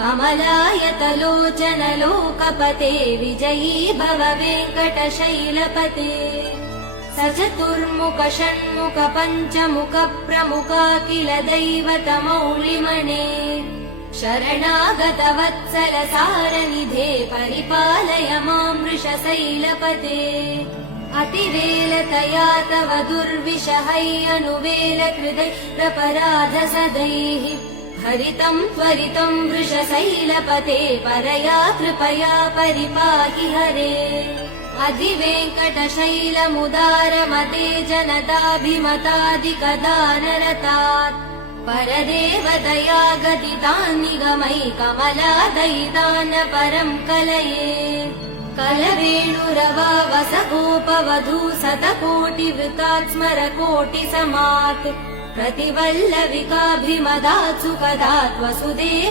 कमलायतलोचन लोकपते विजयी भव वेङ्कटशैलपते सचतुर्मुख षण्मुख पञ्चमुख प्रमुखाखिल दैवतमौलिमणे शरणागत वत्सल सारनिधे परिपालय मां वृषशैलपते अतिवेलतया तव दुर्विषहैयनुवेल कृतैरपराध सदैः हरितं त्वरितं वृषशैलपते परया कृपया परिपाहि हरे अधिवेङ्कटशैलमुदारमते जनताभिमतादिकदानरतात् परदेवदया गदितान् निगमै कमलादयितान् परं कलये कलवेणुरवावसगोपवधू शतकोटिवृतात् स्मरकोटिसमात् प्रतिवल्लविकाभिमदात् सुखदात् वसुदेव